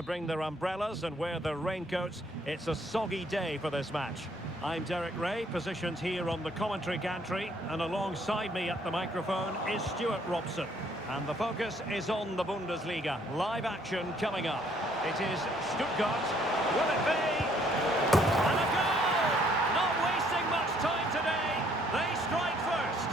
To bring their umbrellas and wear their raincoats. It's a soggy day for this match. I'm Derek Ray, positioned here on the commentary gantry, and alongside me at the microphone is Stuart Robson. And the focus is on the Bundesliga. Live action coming up. It is Stuttgart. Will it be? And a goal! Not wasting much time today. They strike first.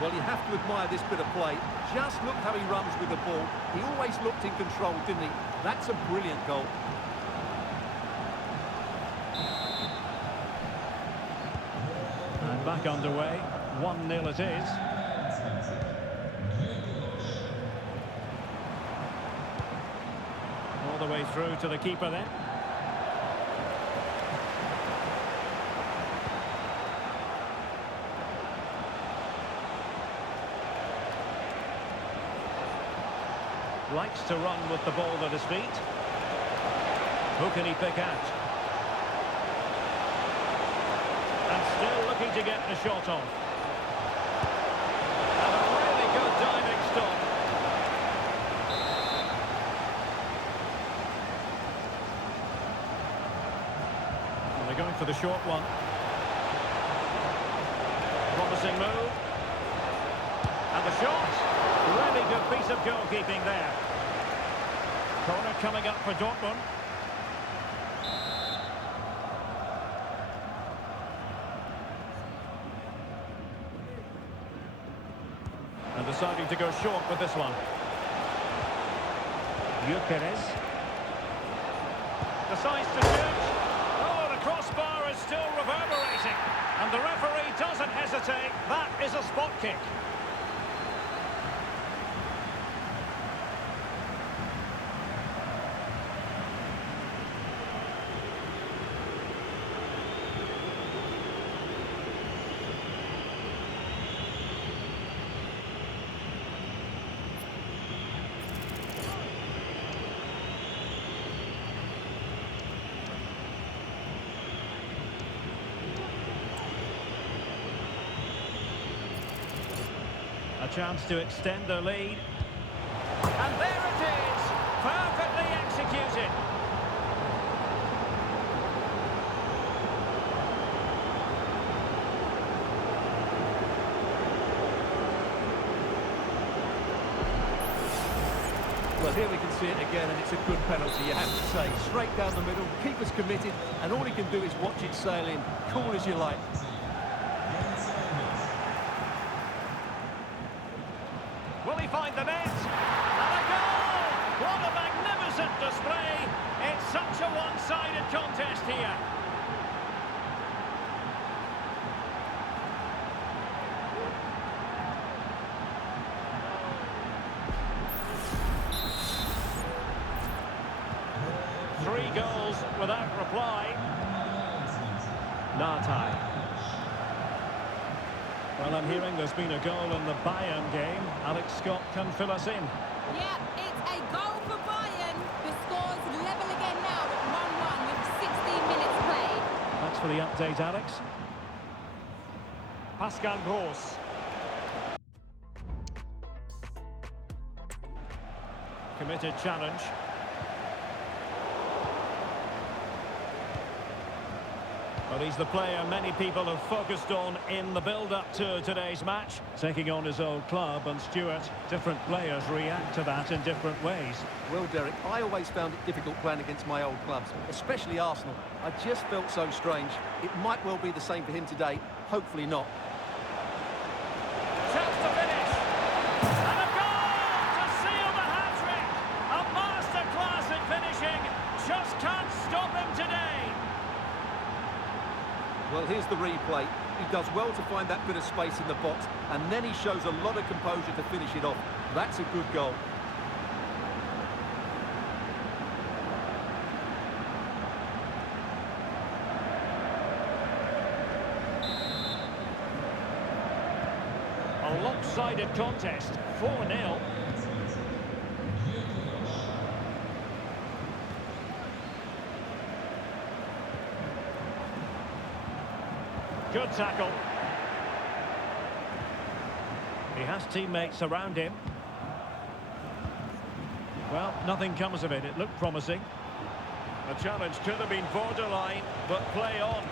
Well, you have to admire this bit of play. Just look how he runs with the ball. He always looked in control, didn't he? That's a brilliant goal. And back underway. 1-0 it is. All the way through to the keeper then. Likes to run with the ball at his feet. Who can he pick out? And still looking to get the shot off. And a really good diving stop. And they're going for the short one. Promising move. And the shot. Really good piece of goalkeeping there. Corner coming up for Dortmund. And deciding to go short with this one. Gyökeres. Decides to shoot. Oh, the crossbar is still reverberating. And the referee doesn't hesitate. That is a spot kick. A chance to extend their lead. And there it is! Perfectly executed. Well, here we can see it again, and it's a good penalty, you have to say. Straight down the middle, keeper's committed, and all he can do is watch it sail in. Cool as you like. Will he find the net? And a goal! What a magnificent display! It's such a one-sided contest here. Three goals without reply. Nartai. Well, I'm hearing there's been a goal in the Bayern game. Alex Scott can fill us in. Yeah, it's a goal for Bayern. The score's level again now at 1-1 with 16 minutes played. Thanks for the update, Alex. Pascal Gross. Committed challenge. Well, he's the player many people have focused on in the build-up to today's match. Taking on his old club, and Stuart, different players react to that in different ways. Well, Derek, I always found it difficult playing against my old clubs, especially Arsenal. I just felt so strange. It might well be the same for him today. Hopefully not. Chance to finish. And a goal to seal the hat-trick. A masterclass in finishing. Just can't stop him today. Well, here's the replay. He does well to find that bit of space in the box, and then he shows a lot of composure to finish it off. That's a good goal. A lopsided contest, 4-0. Good tackle. He has teammates around him. Well, nothing comes of it. It looked promising. The challenge could have been borderline, but play on.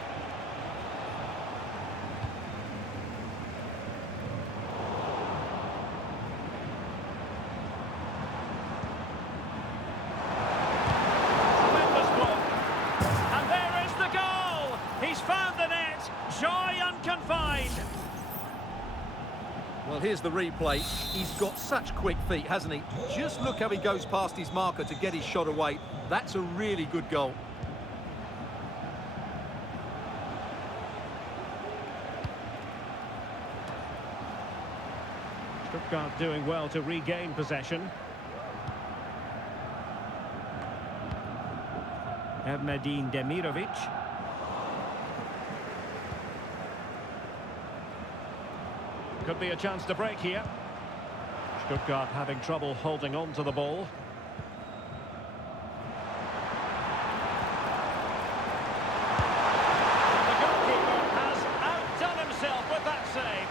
Tremendous block. And there is the goal! He's found the net. Joy unconfined. Well, here's the replay. He's got such quick feet, hasn't he? Just look how he goes past his marker to get his shot away. That's a really good goal. Stuttgart doing well to regain possession. Ermedin Demirovic. Could be a chance to break here. Stuttgart having trouble holding on to the ball. And the goalkeeper has outdone himself with that save.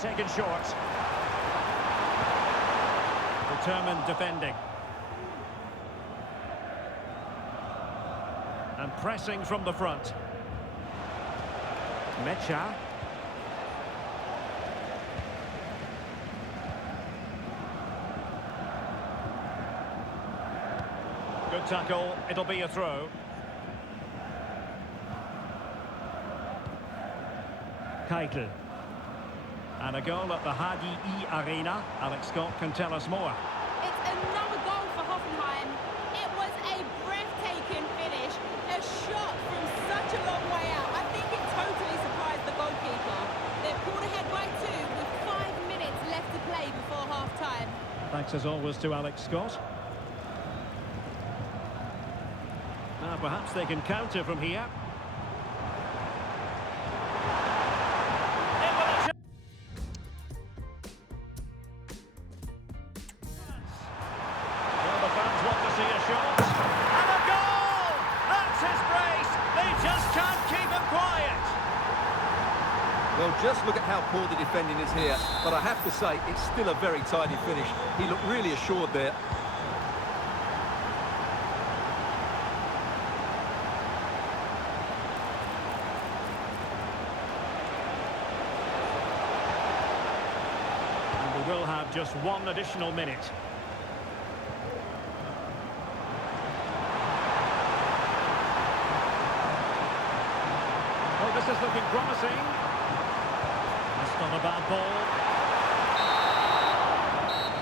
Taken short. Determined defending. And pressing from the front. Mecha. Good tackle. It'll be a throw. Keitel. And a goal at the HDI Arena. Alex Scott can tell us more. It's another goal for Hoffenheim. It was a breathtaking finish. A shot from such a long way out. I think it totally surprised the goalkeeper. They've pulled ahead by 2 with 5 minutes left to play before half-time. Thanks as always to Alex Scott. Now perhaps they can counter from here. Well, the fans want to see a shot. And a goal! That's his brace. They just can't keep him quiet. Well, just look at how poor the defending is here. But I have to say, it's still a very tidy finish. He looked really assured there. And we will have just 1 additional minute. Oh, this is looking promising. That's not a bad ball.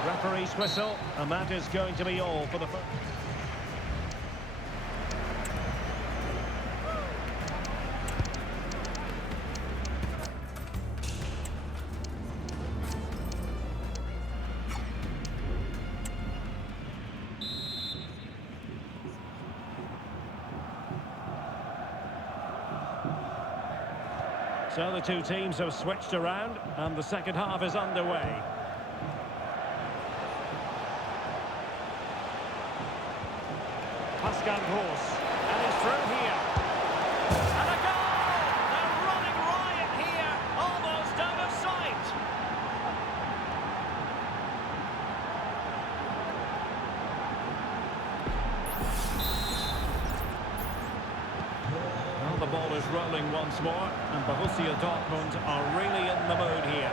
Referee's whistle, and that is going to be all for the first. So the two teams have switched around, and the second half is underway. Pascal Gross, and he's through here. And a goal! They're running riot here, almost out of sight. Well, the ball is rolling once more, and Borussia Dortmund are really in the mood here.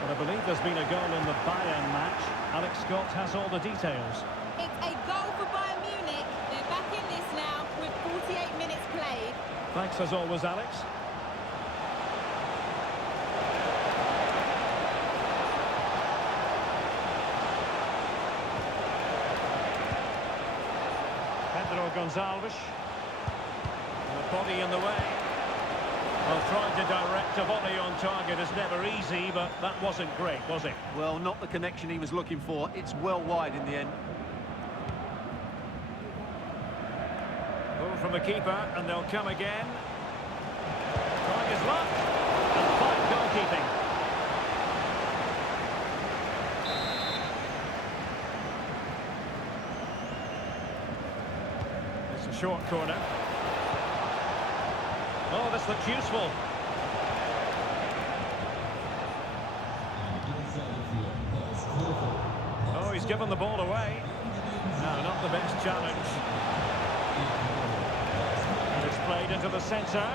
But I believe there's been a goal in the Bayern match. Alex Scott has all the details. It's a goal for Bayern Munich. They're back in this now with 48 minutes played. Thanks as always, Alex. Pedro Gonçalves. The body in the way. Well, trying to direct a volley on target is never easy, but that wasn't great, was it? Well, not the connection he was looking for. It's well wide in the end. Ball from the keeper, and they'll come again. Trying his luck. And fine goalkeeping. It's a short corner. Oh, this looks useful. given the ball away. No, not the best challenge. And it's played into the centre,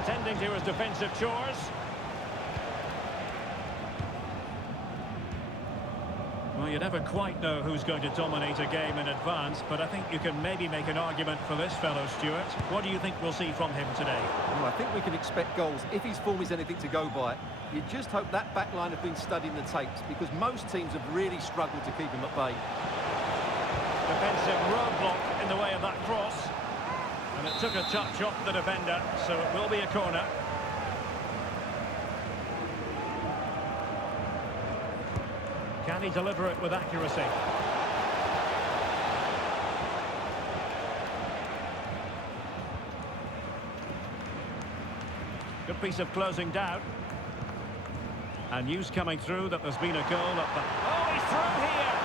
attending to his defensive chores. Well, you never quite know who's going to dominate a game in advance, but I think you can maybe make an argument for this fellow, Stuart. What do you think we'll see from him today? Well, I think we can expect goals if his form is anything to go by. You just hope that back line have been studying the tapes, because most teams have really struggled to keep him at bay. Defensive roadblock in the way of that cross. And it took a touch off the defender, so it will be a corner. Can he deliver it with accuracy? Good piece of closing down. And news coming through that there's been a goal at the... Oh, he's through here!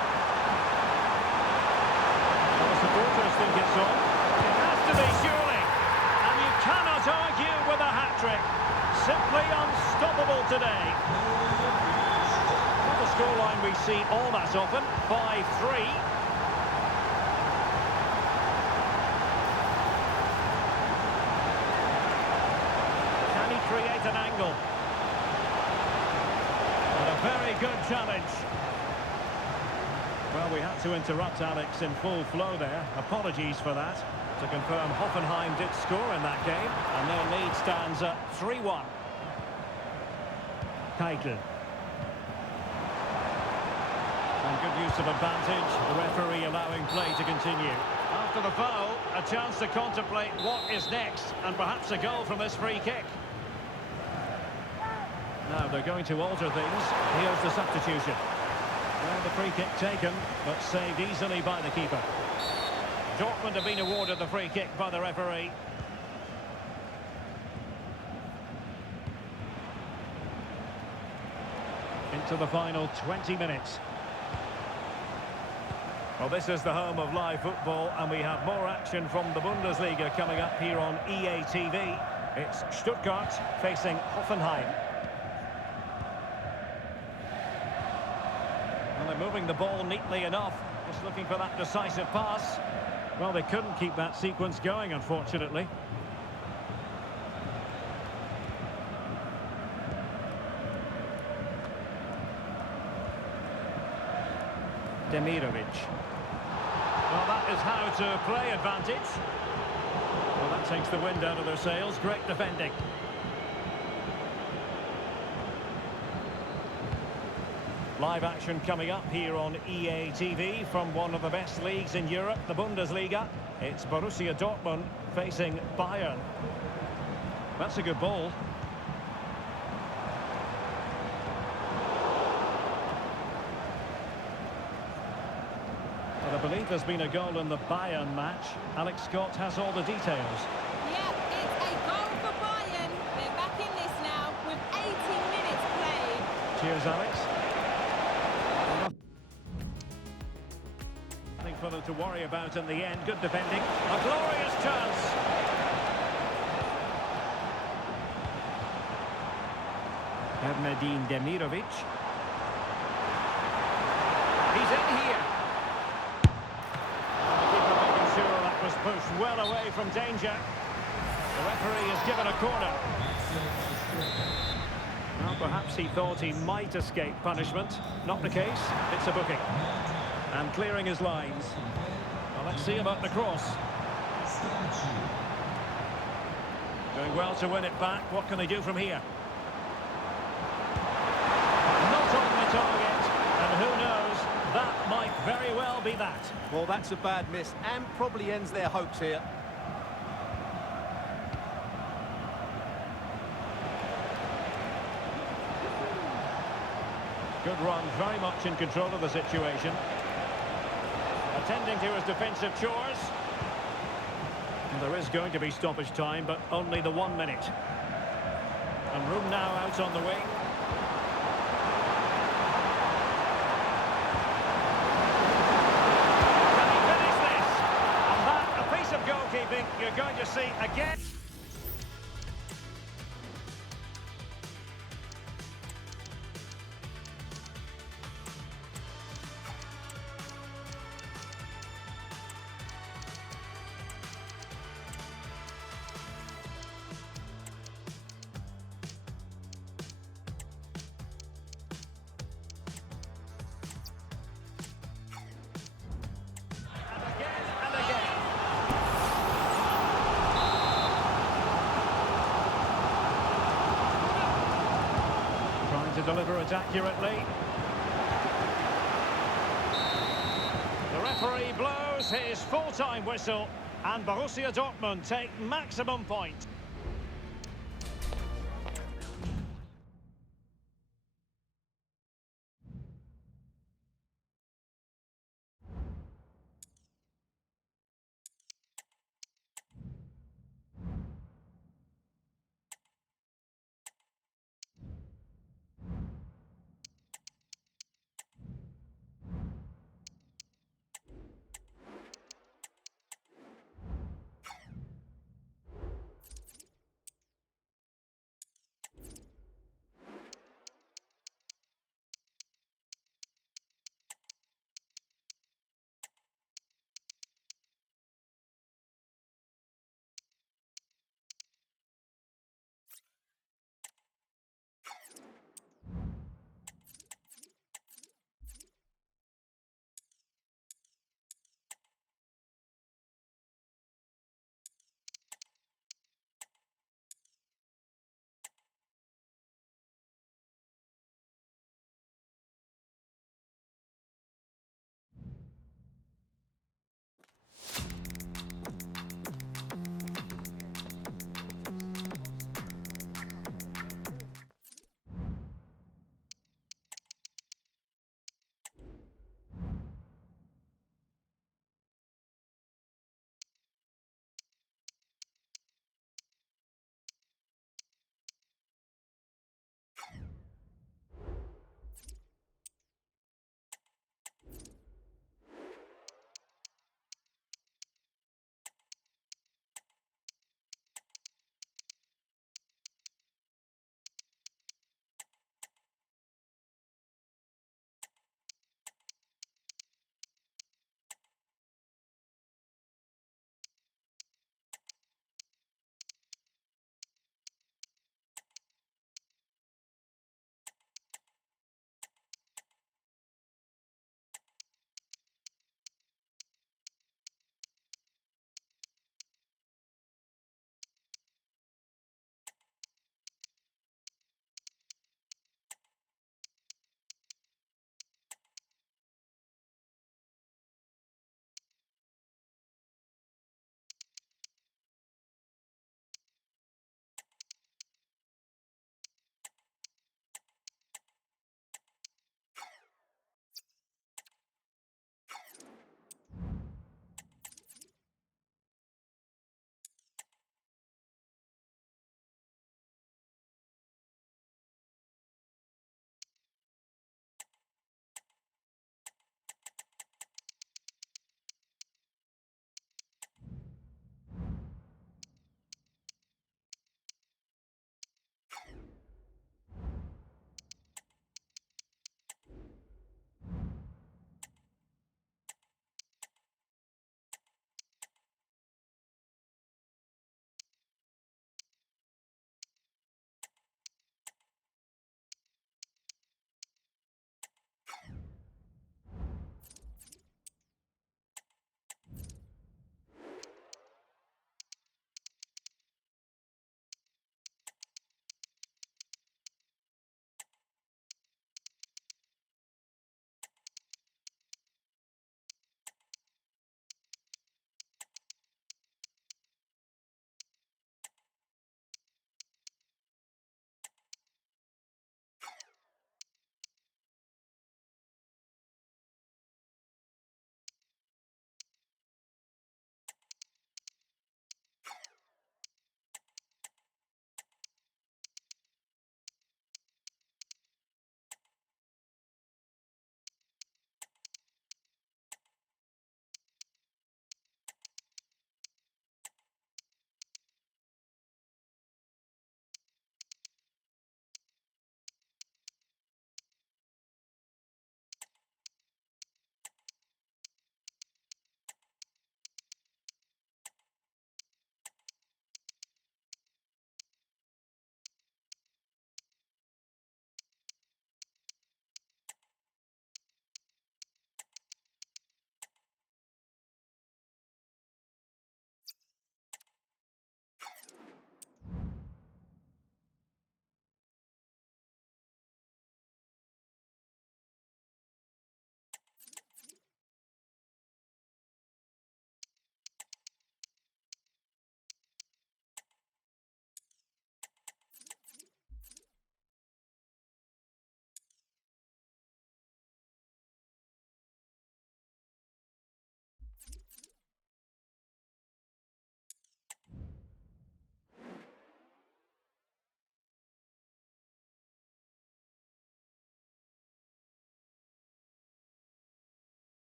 Well, the supporters think it's on. It has to be, surely. And you cannot argue with a hat-trick. Simply unstoppable today. Not the scoreline we see all that often. 5-3. Can he create an angle? And a very good challenge. Well, we had to interrupt Alex in full flow there. Apologies for that. To confirm, Hoffenheim did score in that game, and their lead stands at 3-1. Keitel. And good use of advantage, the referee allowing play to continue. After the foul, a chance to contemplate what is next, and perhaps a goal from this free kick. Now they're going to alter things. Here's the substitution. Well, the free kick taken, but saved easily by the keeper. Dortmund have been awarded the free kick by the referee. Into the final 20 minutes. Well, this is the home of live football, and we have more action from the Bundesliga coming up here on EA TV. It's Stuttgart facing Hoffenheim. And they're moving the ball neatly enough, just looking for that decisive pass. Well, they couldn't keep that sequence going, unfortunately. Demirovic. Well, that is how to play advantage. Well, that takes the wind out of their sails. Great defending. Live action coming up here on EA TV from one of the best leagues in Europe, the Bundesliga. It's Borussia Dortmund facing Bayern. That's a good ball. But I believe there's been a goal in the Bayern match. Alex Scott has all the details. Yeah, it's a goal for Bayern. They're back in this now with 80 minutes played. Cheers, Alex. Nothing for them to worry about in the end. Good defending. A glorious chance. Erdnedin Demirovic. He's in here. And the keeper making sure that was pushed well away from danger. The referee has given a corner. Well, perhaps he thought he might escape punishment. Not the case. It's a booking. And clearing his lines. Well, let's see about the cross. Doing well to win it back. What can they do from here? Not on the target. And who knows, that might very well be that. Well, that's a bad miss, and probably ends their hopes here. Good run, very much in control of the situation. Attending to his defensive chores. And there is going to be stoppage time, but only the 1 minute. And room now out on the wing. Can he finish this? And that, a piece of goalkeeping you're going to see again. deliver it accurately. The referee blows his full-time whistle, and Borussia Dortmund take maximum points.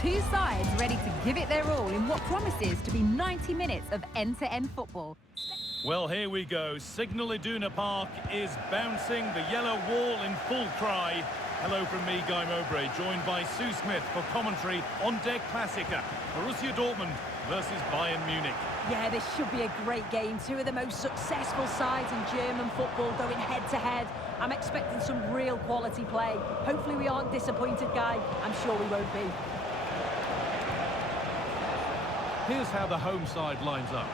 Two sides ready to give it their all in what promises to be 90 minutes of end-to-end football. Well, here we go. Signal Iduna Park is bouncing, the yellow wall in full cry. Hello from me, Guy Mowbray, joined by Sue Smith for commentary on deck Classica. Borussia Dortmund versus Bayern Munich. Yeah, this should be a great game. Two of the most successful sides in German football going head-to-head. I'm expecting some real quality play. Hopefully we aren't disappointed, Guy. I'm sure we won't be. Here's how the home side lines up.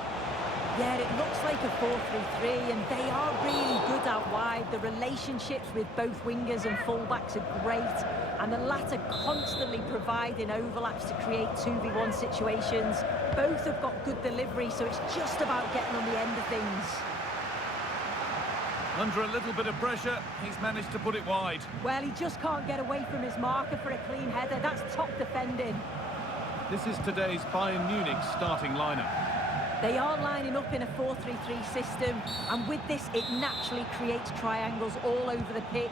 Yeah, it looks like a 4-3-3, and they are really good out wide. The relationships with both wingers and fullbacks are great, and the latter constantly providing overlaps to create 2v1 situations. Both have got good delivery, so it's just about getting on the end of things. Under a little bit of pressure, he's managed to put it wide. Well, he just can't get away from his marker for a clean header. That's top defending. This is today's Bayern Munich starting lineup. They are lining up in a 4-3-3 system, and with this it naturally creates triangles all over the pitch,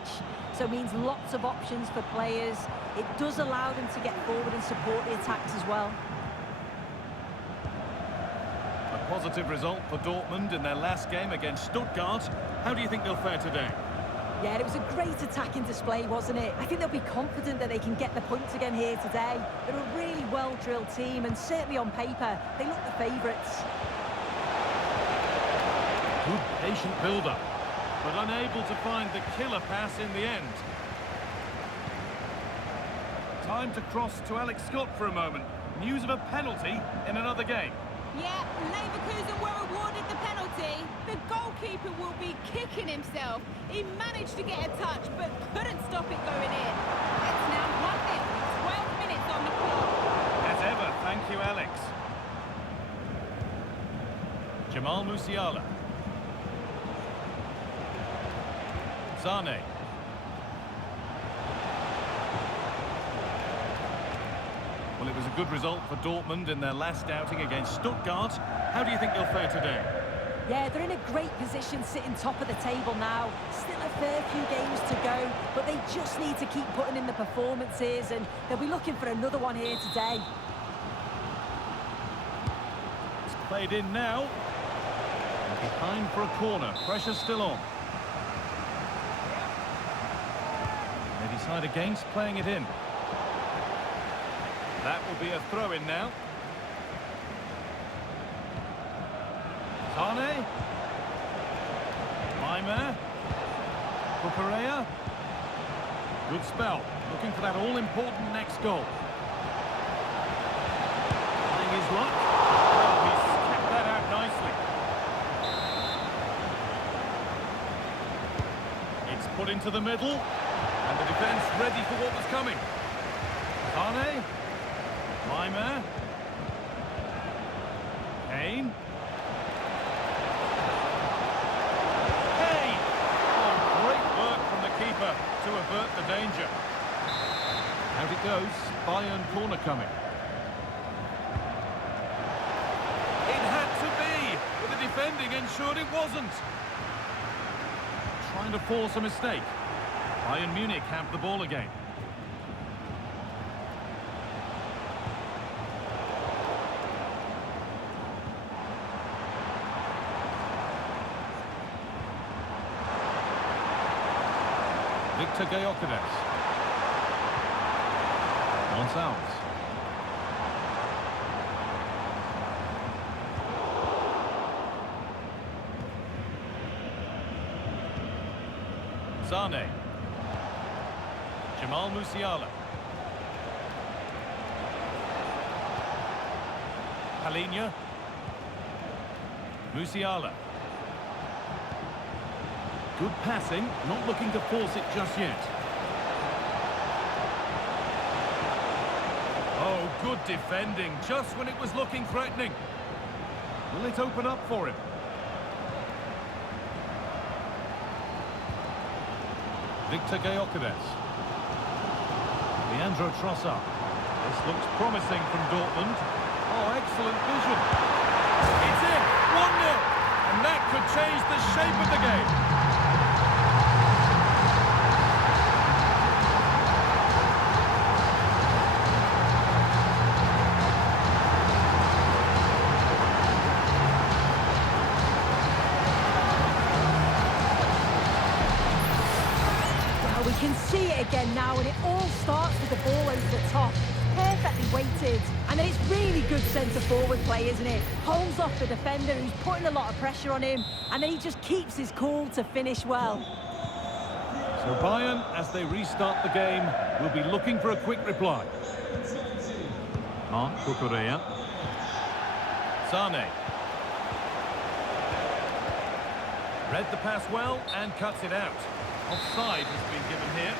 so it means lots of options for players. It does allow them to get forward and support the attacks as well. A positive result for Dortmund in their last game against Stuttgart. How do you think they'll fare today? Yeah, it was a great attacking display, wasn't it? I think they'll be confident that they can get the points again here today. They're a really well-drilled team, and certainly on paper, they look the favourites. Good patient build-up, but unable to find the killer pass in the end. Time to cross to Alex Scott for a moment. News of a penalty in another game. Yeah, Leverkusen were awarded the penalty. The goalkeeper will be kicking himself. He managed to get a touch, but couldn't stop it going in. It's now 1-0, 12 minutes on the clock. As ever, thank you, Alex. Jamal Musiala. Zane. Well, it was a good result for Dortmund in their last outing against Stuttgart. How do you think they'll fare today? Yeah, they're in a great position sitting top of the table now. Still a fair few games to go, but they just need to keep putting in the performances, and they'll be looking for another one here today. It's played in now. And behind for a corner. Pressure still on. They decide against playing it in. That will be a throw-in now. Zane. Bayern. Carreira. Good spell. Looking for that all-important next goal. Trying his luck. Well, he's kept that out nicely. It's put into the middle. And the defence ready for what was coming. Zane. Bayern. Kane. To avert the danger. Out it goes. Bayern corner coming. It had to be, but the defending ensured it wasn't. Trying to force a mistake. Bayern Munich have the ball again. Victor Gyökeres. Wants out. Zane. Jamal Musiala. Palinha. Musiala. Good passing, not looking to force it just yet. Oh, good defending, just when it was looking threatening. Will it open up for him? Victor Gyökeres. Leandro Trossard. This looks promising from Dortmund. Oh, excellent vision. It's in, 1-0. And that could change the shape of the game. can see it again now, and it all starts with the ball over the top. Perfectly weighted. And then it's really good centre-forward play, isn't it? Holds off the defender who's putting a lot of pressure on him, and then he just keeps his cool to finish well. So Bayern, as they restart the game, will be looking for a quick reply. Carreira. Sane. Read the pass well and cuts it out. Offside has been given here.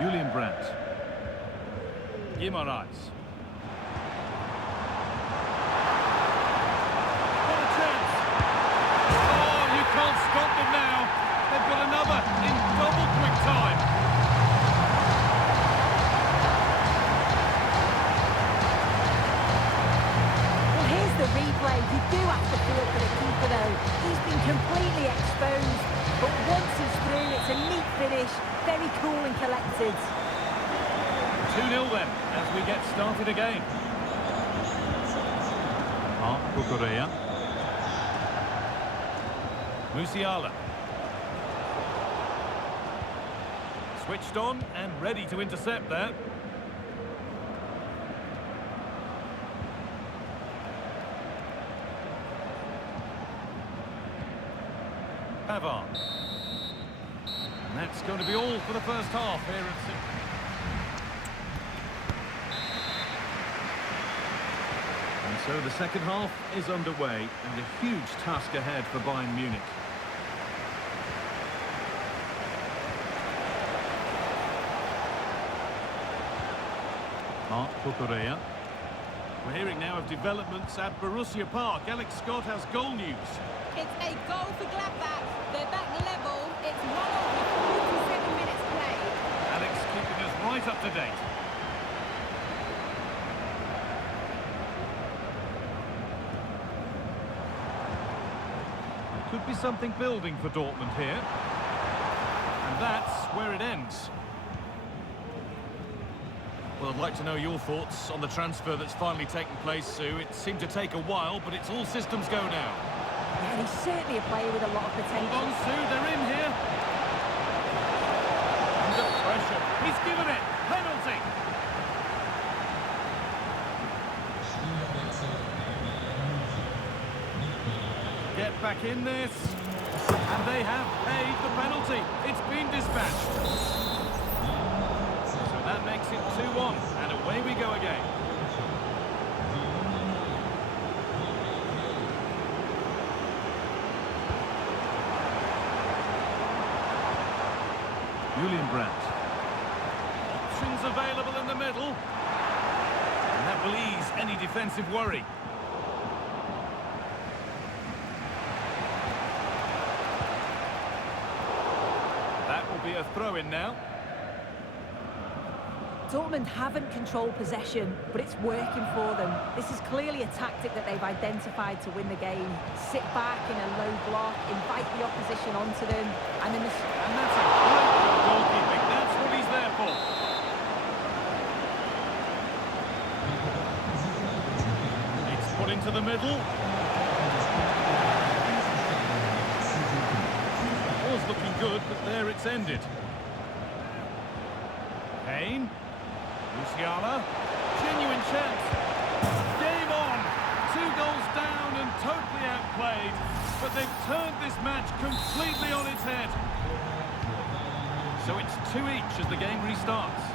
Julian Brandt. Guimaraes. What a chance! Oh, you can't stop them now. They've got another in double quick time. Well, here's the replay. You do have to feel for the keeper, though. He's been completely exposed, but once he's through, it's a neat finish. Very cool and collected. 2-0 then, as we get started again. Carreira. Musiala. Switched on and ready to intercept that. Pavard. And that's going to be all for the first half here at City. And so the second half is underway, and a huge task ahead for Bayern Munich. Carreira. We're hearing now of developments at Borussia Park. Alex Scott has goal news. It's a goal for Gladbach. They're back level. It's 1-0 with 47 minutes played. Alex keeping us right up to date. Could be something building for Dortmund here. And that's where it ends. Well, I'd like to know your thoughts on the transfer that's finally taken place, Sue. It seemed to take a while, but it's all systems go now. Yeah, he's certainly a player with a lot of potential. Hold on, Sue, they're in here. Under pressure. He's given it. Penalty. Get back in this. And they have paid the penalty. It's been dispatched. So that makes it 2-1. And away we go again. Julian Brandt. Options available in the middle. And that will ease any defensive worry. That will be a throw-in now. Dortmund haven't controlled possession, but it's working for them. This is clearly a tactic that they've identified to win the game. Sit back in a low block, invite the opposition onto them, and then And that's a great goalkeeping. That's what he's there for. It's put into the middle. It was looking good, but there it's ended. Kane. Musiala. Genuine chance. Game on. 2 goals down and totally outplayed. But they've turned this match completely on its head. So it's 2 each as the game restarts.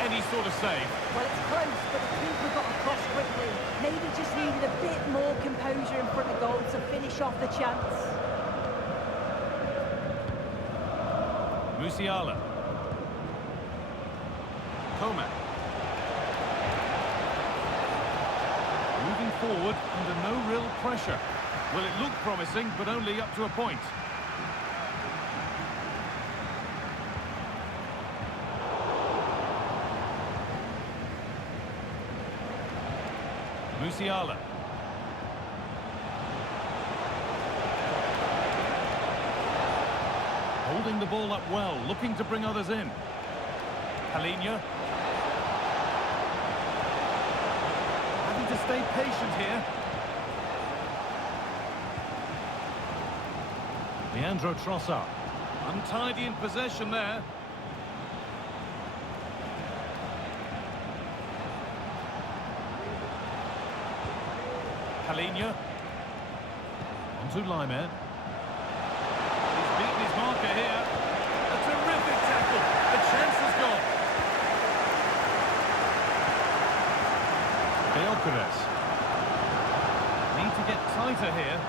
Any sort of save. well, it's close, but the keeper got across quickly. Maybe just needed a bit more composure in front of goal to finish off the chance. Musiala. Coman. Moving forward under no real pressure. Well, it looked promising, but only up to a point. Musiala. Holding the ball up well, looking to bring others in. Palhinha. Having to stay patient here. Leandro Trossard. Untidy in possession there. Palhinha. Onto Lyman. He's beaten his marker here. A terrific tackle. The chance is gone. Gyökeres. Need to get tighter here.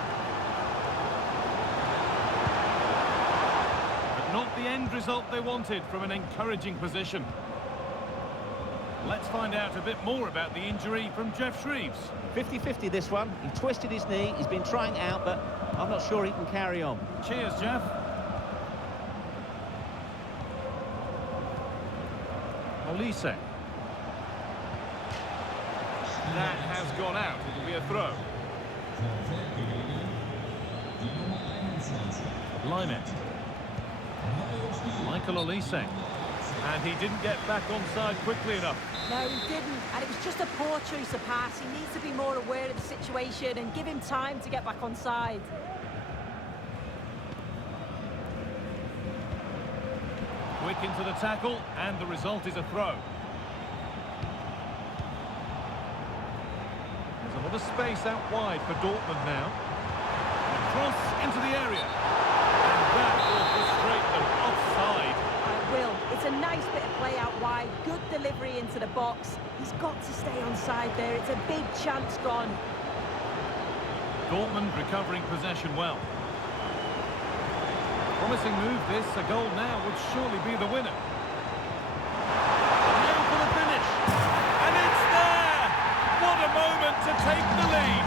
But not the end result they wanted from an encouraging position. Let's find out a bit more about the injury from Jeff Shreves. 50-50 this one. He twisted his knee. He's been trying out, but I'm not sure he can carry on. Cheers, Jeff. Olise. That has gone out. It'll be a throw. Lyman. Michael Olise. And he didn't get back onside quickly enough. No, he didn't, and it was just a poor choice of pass. He needs to be more aware of the situation and give him time to get back on side. Quick into the tackle, and the result is a throw. There's a lot of space out wide for Dortmund now. Cross into the area. And that will frustrate them offside. It's a nice bit of play out wide, good delivery into the box. He's got to stay on side there. It's a big chance gone. Dortmund recovering possession well. Promising move this. A goal now would surely be the winner. Now for the finish. And it's there! What a moment to take the lead.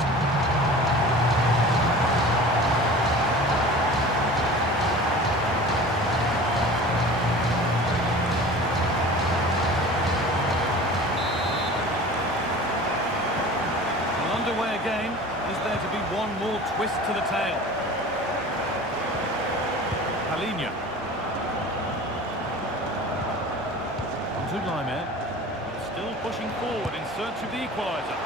Underway again. Is there to be one more twist to the tail? Palhinha. Onto Lyman. Still pushing forward in search of the equaliser.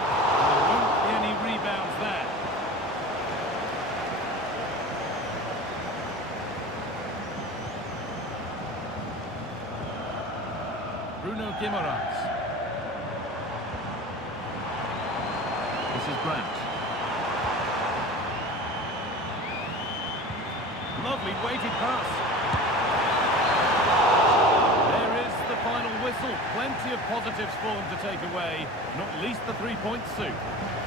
There won't be any rebounds there. Bruno Guimaraes. This is Brandt. Lovely weighted pass. There is the final whistle. Plenty of positives for them to take away, not least the 3 points suit.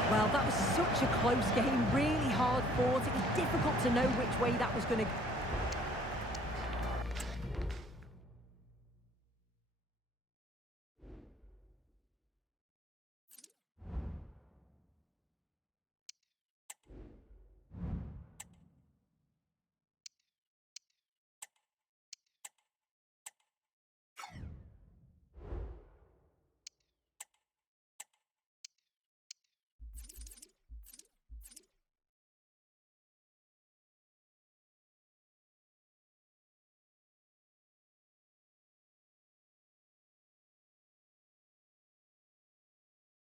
Well, that was such a close game, really hard fought. It was difficult to know which way that was going to